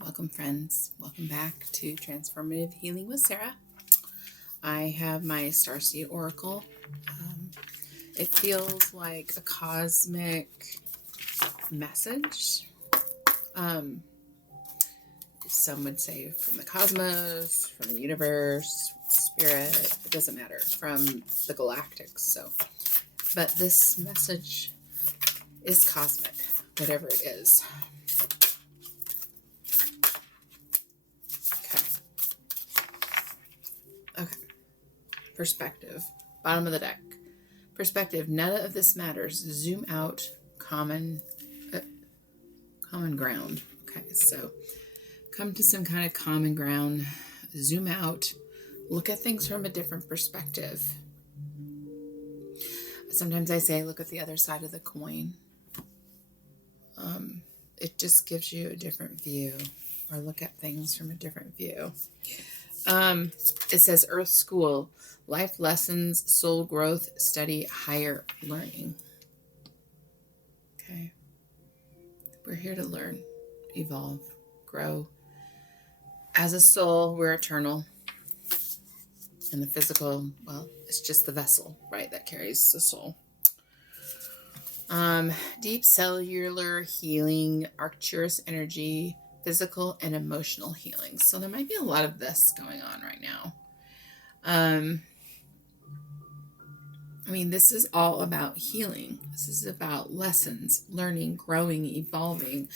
Welcome, friends. Welcome back to Transformative Healing with Sarah. I have my Starseed Oracle. It feels like a cosmic message. Some would say from the cosmos, from the universe, spirit. It doesn't matter. From the galactics. But this message is cosmic, whatever it is. Okay. Perspective. Bottom of the deck. Perspective. None of this matters. Zoom out. Common ground. Okay. So come to some kind of common ground. Zoom out. Look at things from a different perspective. Sometimes I say look at the other side of the coin. It just gives you a different view. Or look at things from a different view. It says Earth School, life lessons, soul growth, study, higher learning. Okay. We're here to learn, evolve, grow. As a soul, we're eternal. And the physical, well, it's just the vessel, right, that carries the soul. Deep cellular healing, Arcturus energy, physical and emotional healing. So there might be a lot of this going on right now. This is all about healing. This is about lessons, learning, growing, evolving.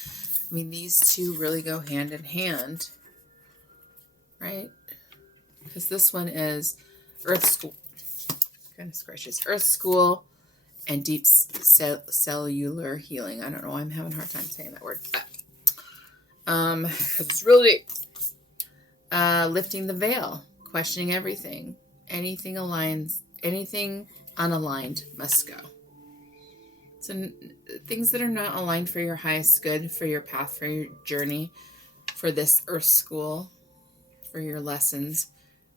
These two really go hand in hand, right? Because this one is Earth School. Goodness gracious. Earth School and deep cellular healing. I don't know why I'm having a hard time saying that word, but because it's really lifting the veil, questioning everything. Anything unaligned must go. So things that are not aligned for your highest good, for your path, for your journey, for this Earth School, for your lessons,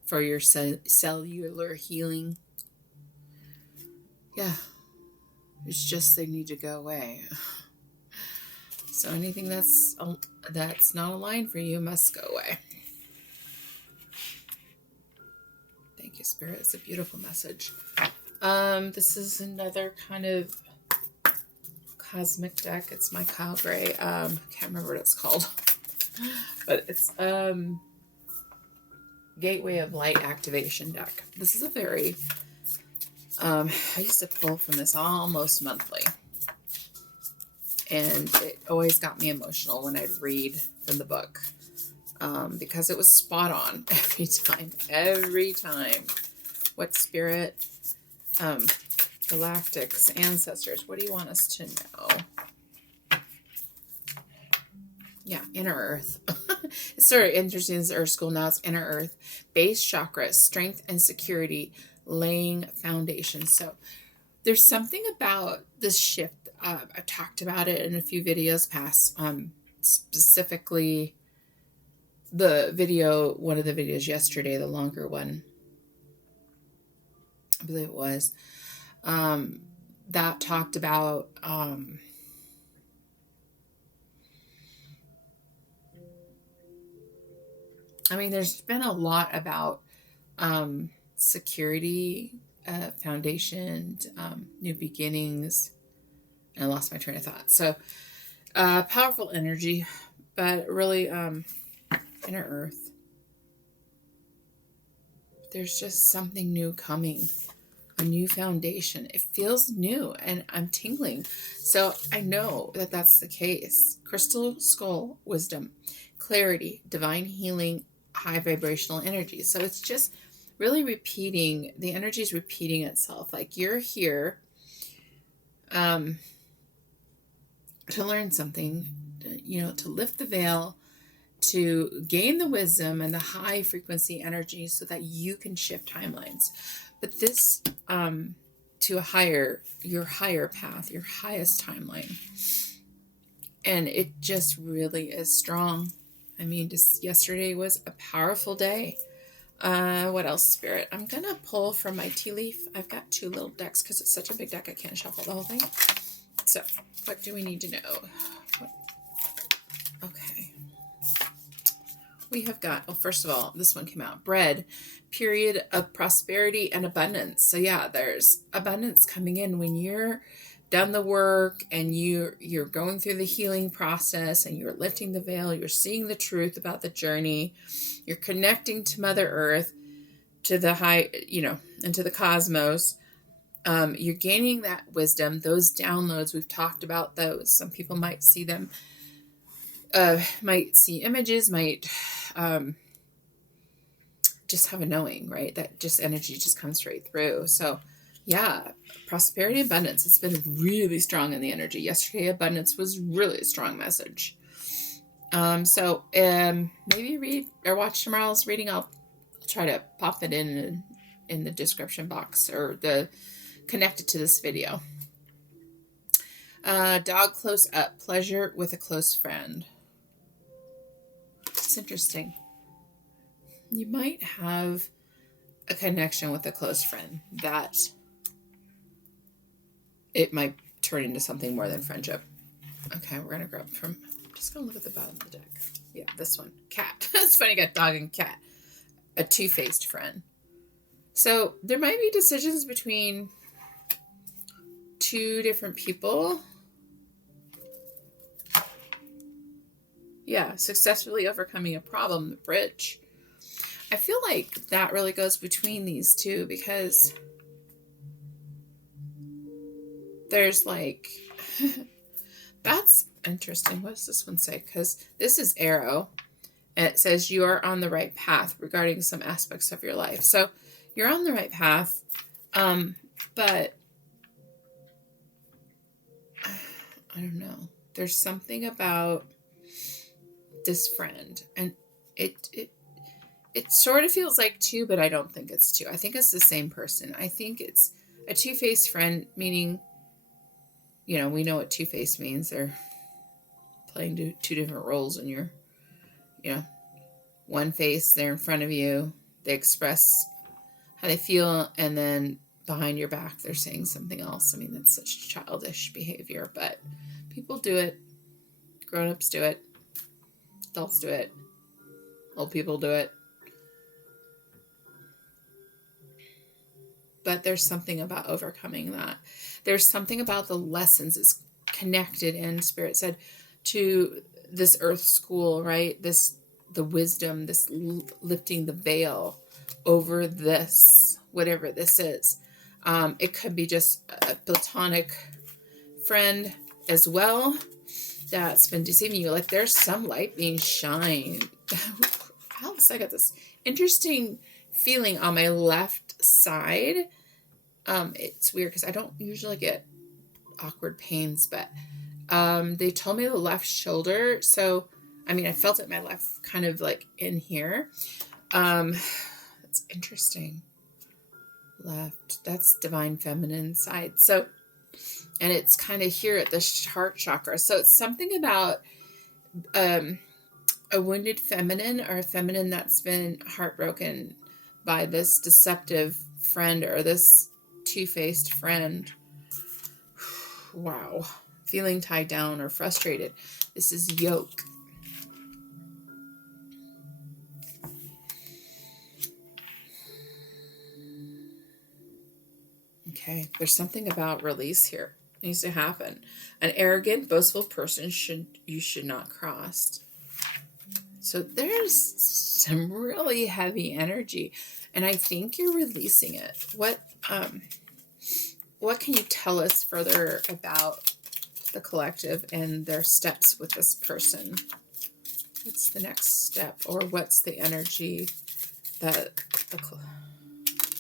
for your cellular healing. Yeah. It's just they need to go away. So anything that's not aligned for you must go away. Thank you, Spirit. It's a beautiful message. This is another kind of cosmic deck. It's my Kyle Gray. I can't remember what it's called. But it's Gateway of Light Activation deck. This is a very... I used to pull from this almost monthly. And it always got me emotional when I'd read from the book. Because it was spot on every time. What spirit, galactics, ancestors, what do you want us to know? Yeah, inner earth. It's sort of interesting. This Earth School now, it's inner earth. Base chakra, strength and security, laying foundation. So there's something about this shift. I've talked about it in a few videos past, specifically one of the videos yesterday, the longer one, I believe it was, that talked about, there's been a lot about, security, foundation, new beginnings. And I lost my train of thought. So, powerful energy, but really, inner earth. There's just something new coming, a new foundation. It feels new, and I'm tingling. So I know that that's the case. Crystal skull, wisdom, clarity, divine healing, high vibrational energy. So it's just really repeating. The energy is repeating itself. Like you're here, to learn something, to lift the veil, to gain the wisdom and the high frequency energy so that you can shift timelines. But this, to your higher path, your highest timeline. And it just really is strong. Just yesterday was a powerful day. What else, Spirit? I'm going to pull from my tea leaf. I've got two little decks because it's such a big deck I can't shuffle the whole thing. So, what do we need to know? Okay. we have got, well, first of all, this one came out, bread, period of prosperity and abundance. So yeah, there's abundance coming in when you're done the work and you're going through the healing process and you're lifting the veil, you're seeing the truth about the journey, you're connecting to Mother Earth, to the high, into the cosmos. You're gaining that wisdom, those downloads. We've talked about those. Some people might see them, might see images, might just have a knowing, right? That just energy just comes straight through. So yeah, prosperity, abundance. It's been really strong in the energy. Yesterday, abundance was really a strong message. So maybe read or watch tomorrow's reading. I'll try to pop it in the description box or connected to this video. Dog close up, pleasure with a close friend. It's interesting. You might have a connection with a close friend that it might turn into something more than friendship. Okay, we're going to grab from, I'm just going to look at the bottom of the deck. Yeah, this one. Cat. It's funny, got dog and cat. A two-faced friend. So there might be decisions between two different people. Yeah, successfully overcoming a problem, the bridge. I feel like that really goes between these two because there's like, that's interesting. What does this one say? Because this is arrow and it says you are on the right path regarding some aspects of your life. So you're on the right path, but I don't know. There's something about this friend, and it sort of feels like two, but I don't think it's two. I think it's the same person. I think it's a two-faced friend, meaning, we know what two-faced means. They're playing two different roles in your, one face, they're in front of you. They express how they feel, and then behind your back, they're saying something else. I mean, that's such childish behavior, but people do it. Grown-ups do it. Adults do it. Old people do it. But there's something about overcoming that. There's something about the lessons it's connected in, Spirit said, to this earth school, right? The wisdom, this lifting the veil over this, whatever this is. It could be just a platonic friend as well that's been deceiving you. Like there's some light being shined. Alex, I got this interesting feeling on my left side. It's weird because I don't usually get awkward pains, but they told me the left shoulder. So, I mean, I felt it in my left, kind of like in here. That's interesting. Left, that's divine feminine side. So, and it's kind of here at the heart chakra. So it's something about a wounded feminine or a feminine that's been heartbroken by this deceptive friend or this two-faced friend. Wow. Feeling tied down or frustrated. This is yoke. Okay, there's something about release here. It needs to happen. An arrogant, boastful person you should not cross. So there's some really heavy energy, and I think you're releasing it. What can you tell us further about the collective and their steps with this person? What's the next step, or what's the energy that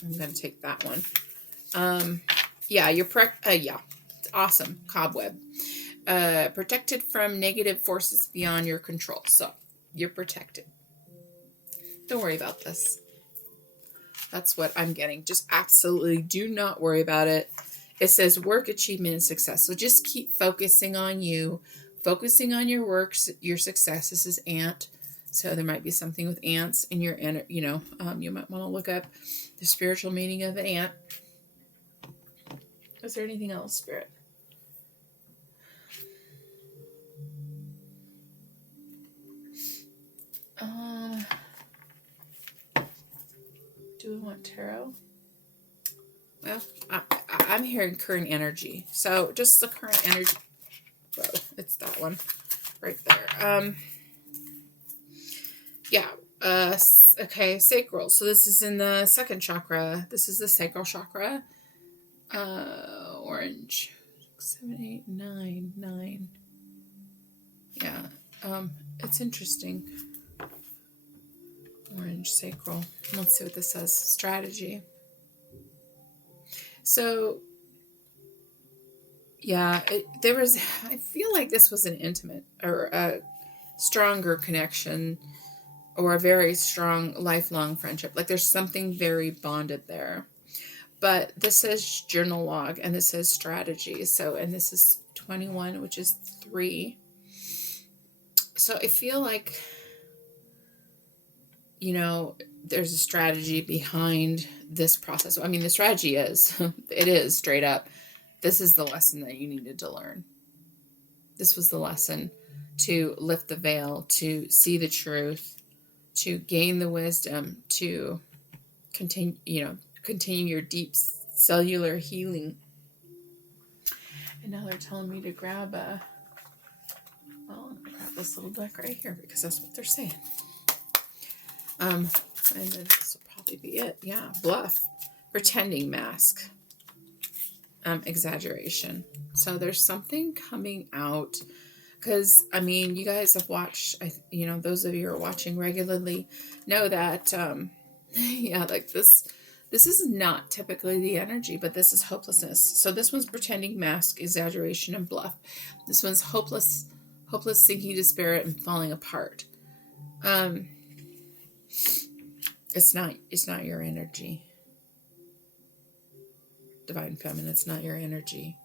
I'm going to take that one. Yeah, yeah, it's awesome. Cobweb. Protected from negative forces beyond your control. So you're protected. Don't worry about this. That's what I'm getting. Just absolutely do not worry about it. It says work, achievement, and success. So just keep focusing on you, focusing on your work, your success. This is ant. So there might be something with ants in your, you might want to look up the spiritual meaning of an ant. Is there anything else, Spirit? Do we want tarot? Well, I'm hearing current energy. So just the current energy. Whoa, it's that one right there. Yeah. Okay, sacral. So this is in the second chakra. This is the sacral chakra. Orange. 6, 7, 8, 9, 9. Yeah. It's interesting. Orange sacral. Let's see what this says. Strategy. So, yeah, I feel like this was an intimate or a stronger connection or a very strong lifelong friendship. Like there's something very bonded there. But this says journal log and this says strategy. So, and this is 21, which is 3. So I feel like, there's a strategy behind this process. I mean, the strategy is, it is straight up, this is the lesson that you needed to learn. This was the lesson to lift the veil, to see the truth, to gain the wisdom, to continue your deep cellular healing. And now they're telling me to grab I'm going to grab this little deck right here because that's what they're saying. And then this will probably be it. Yeah, bluff, pretending, mask, exaggeration. So there's something coming out because, you guys have watched, those of you who are watching regularly know that, like this is not typically the energy, but this is hopelessness. So this one's pretending, mask, exaggeration, and bluff. This one's hopeless, sinking to despair and falling apart. It's not your energy. Divine Feminine, it's not your energy.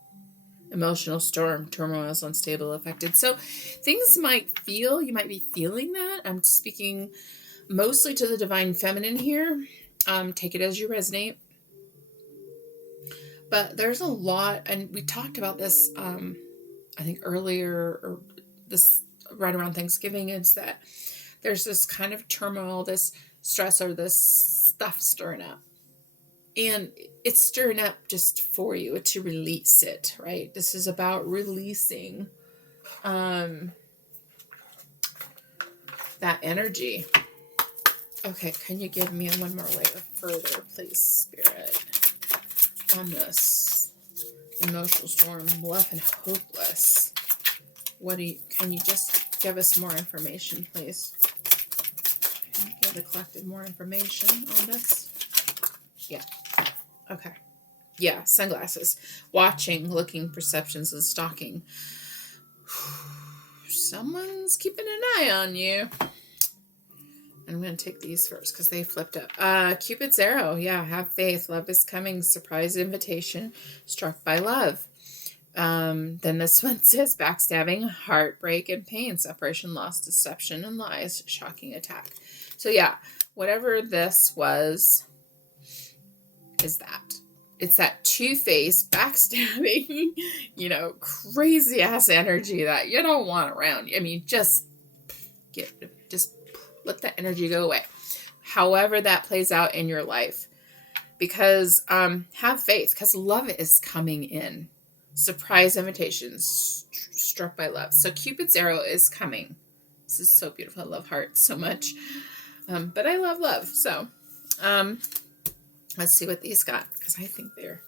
Emotional storm, turmoil is unstable, affected. So things you might be feeling that. I'm speaking mostly to the Divine Feminine here. Take it as you resonate. But there's a lot, and we talked about this, I think earlier, or this right around Thanksgiving, is that there's this kind of turmoil, this stress, or this stuff stirring up. And it's stirring up just for you to release it, right? This is about releasing that energy. Okay, can you give me one more layer further, please, Spirit, on this emotional storm, bluff, and hopeless? Can you just give us more information, please? Can you give the collective more information on this? Yeah. Okay. Yeah, sunglasses. Watching, looking, perceptions, and stalking. Someone's keeping an eye on you. I'm going to take these first because they flipped up. Cupid's arrow. Yeah, have faith. Love is coming. Surprise invitation. Struck by love. Then this one says backstabbing, heartbreak, and pain. Separation, loss, deception, and lies. Shocking attack. So yeah, whatever this was, is that. It's that two-faced, backstabbing, crazy ass energy that you don't want around you. I mean, just let that energy go away. However that plays out in your life. Because have faith, because love is coming in. Surprise invitations, struck by love. So Cupid's arrow is coming. This is so beautiful. I love hearts so much. But I love love. So let's see what these got. Because I think they're,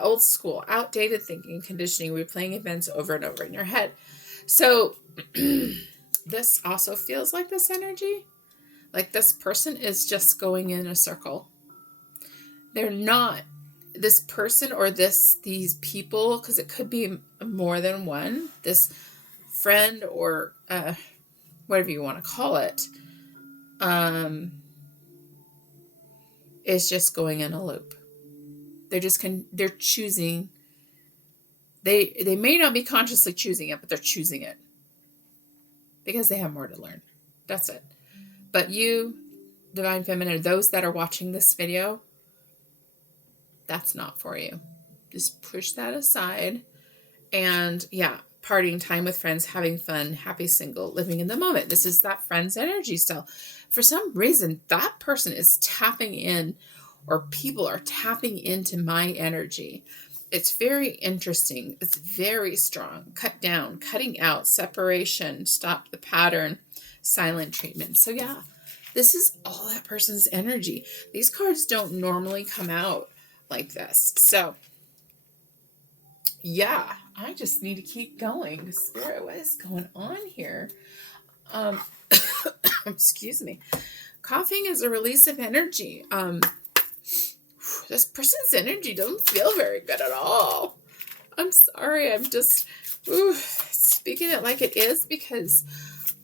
old school, outdated thinking, conditioning, replaying events over and over in your head. So this also feels like this energy. Like this person is just going in a circle. They're not this person or these people, because it could be more than one. This friend or whatever you want to call it, is just going in a loop. They're choosing. They may not be consciously choosing it, but they're choosing it because they have more to learn. That's it. But you, Divine Feminine, those that are watching this video, that's not for you. Just push that aside. And partying, time with friends, having fun, happy single, living in the moment. This is that friend's energy still. For some reason, that person is tapping in, or people are tapping into my energy. It's very interesting. It's very strong. Cut down, cutting out, separation, stop the pattern, silent treatment. So yeah, this is all that person's energy. These cards don't normally come out like this. So yeah, I just need to keep going. Spirit, what is going on here? Excuse me. Coughing is a release of energy. This person's energy doesn't feel very good at all. I'm sorry. I'm just speaking it like it is, because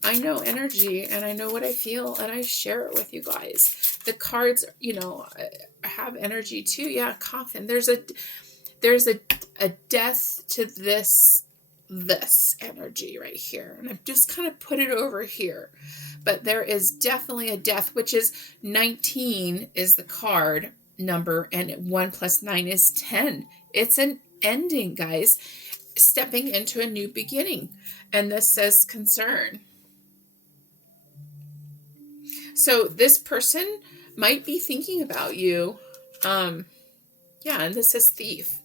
I know energy and I know what I feel and I share it with you guys. The cards, have energy too. Yeah, coughing. There's a death to this energy right here. And I've just kind of put it over here. But there is definitely a death, which is 19 is the card number, and 1 + 9 is 10. It's an ending, guys. Stepping into a new beginning. And this says concern. So this person might be thinking about you. And this says thief.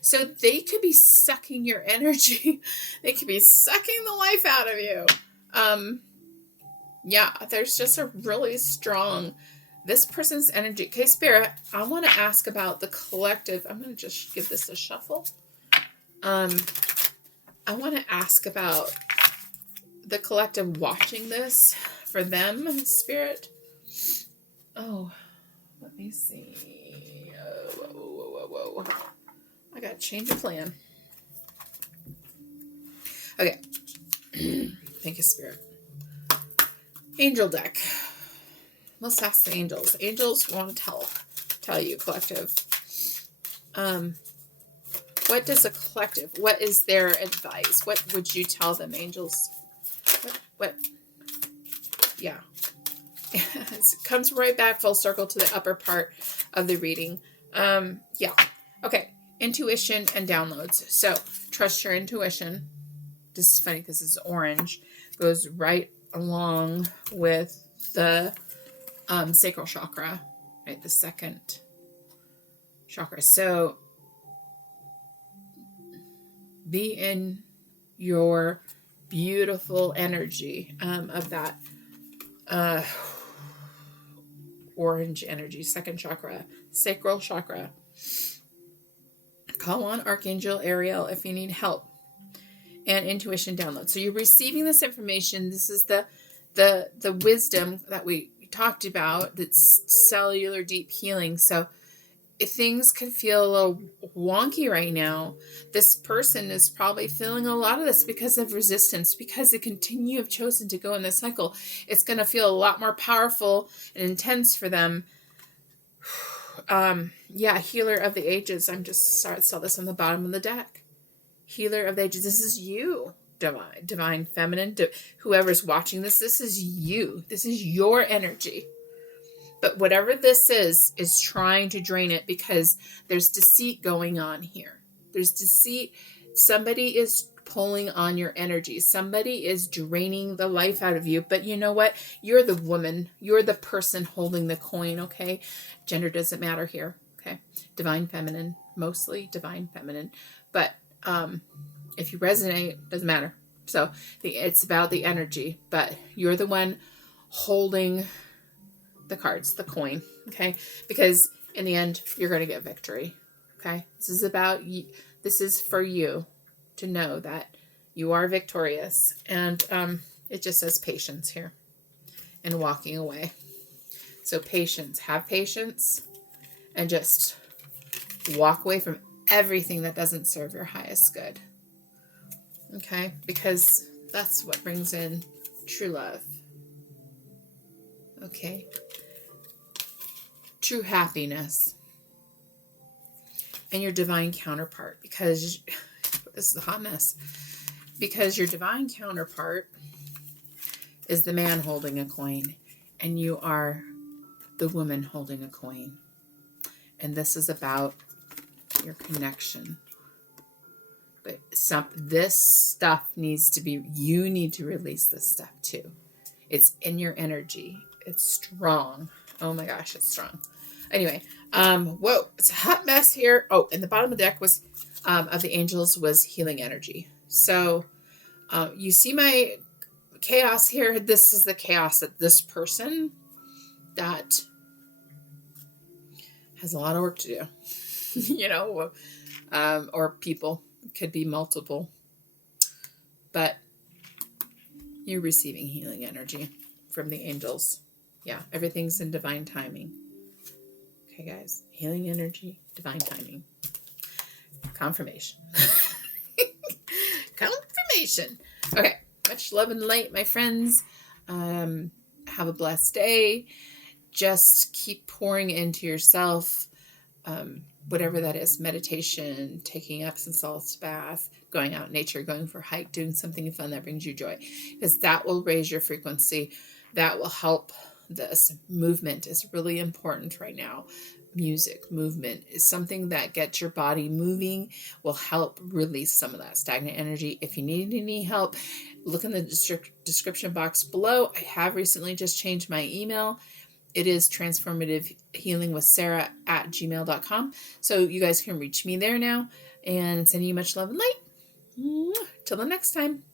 So they could be sucking your energy. They could be sucking the life out of you. There's just a really strong, this person's energy. Okay, Spirit, I want to ask about the collective. I'm going to just give this a shuffle. I want to ask about the collective watching this for them, Spirit. Oh, let me see. Whoa. I got to change the plan. Okay. Thank you, Spirit. Angel deck. Let's ask the angels. Angels want to tell you, collective. What does a collective, what is their advice? What would you tell them, angels? What? Yeah. It comes right back full circle to the upper part of the reading. Okay. Intuition and downloads. So trust your intuition. This is funny. This is orange. Goes right along with the sacral chakra, right? The second chakra. So be in your beautiful energy of that orange energy, second chakra, sacral chakra. Call on Archangel Ariel if you need help. And intuition download. So you're receiving this information. This is the wisdom that we talked about. That's cellular deep healing. So if things can feel a little wonky right now, this person is probably feeling a lot of this because of resistance, because they continue have chosen to go in this cycle. It's going to feel a lot more powerful and intense for them. Healer of the ages. I'm just sorry, I saw this on the bottom of the deck. Healer of the ages. This is you, divine feminine. Whoever's watching this is you. This is your energy. But whatever this is trying to drain it, because there's deceit going on here. There's deceit. Somebody is pulling on your energy. Somebody is draining the life out of you. But you know what? You're the woman. You're the person holding the coin, okay? Gender doesn't matter here, okay? Divine feminine, mostly divine feminine. But if you resonate, doesn't matter. So it's about the energy. But you're the one holding the cards, the coin, okay? Because in the end, you're going to get victory, okay? This is about you. This is for you to know that you are victorious. And it just says patience here and walking away. So patience, have patience, and just walk away from everything that doesn't serve your highest good, okay? Because that's what brings in true love, okay? True happiness, and your divine counterpart, because this is a hot mess, because your divine counterpart is the man holding a coin, and you are the woman holding a coin. And this is about your connection. But this stuff needs to be, you need to release this stuff too. It's in your energy. It's strong. Oh my gosh, it's strong. Anyway, whoa, it's a hot mess here. Oh, and the bottom of the deck was, of the angels was healing energy. So, you see my chaos here. This is the chaos that this person that has a lot of work to do, you know, or people, could be multiple, but you're receiving healing energy from the angels. Yeah, everything's in divine timing. Okay, guys, healing energy, divine timing. Confirmation. Confirmation. Okay, much love and light, my friends. Have a blessed day. Just keep pouring into yourself, whatever that is, meditation, taking Epsom salts bath, going out in nature, going for a hike, doing something fun that brings you joy, because that will raise your frequency. That will help. This movement is really important right now. Music, movement is something that gets your body moving, will help release some of that stagnant energy. If you need any help, look in the description box below. I have recently just changed my email. It is transformativehealingwithsarah at gmail.com. So you guys can reach me there now, and sending you much love and light. Till the next time.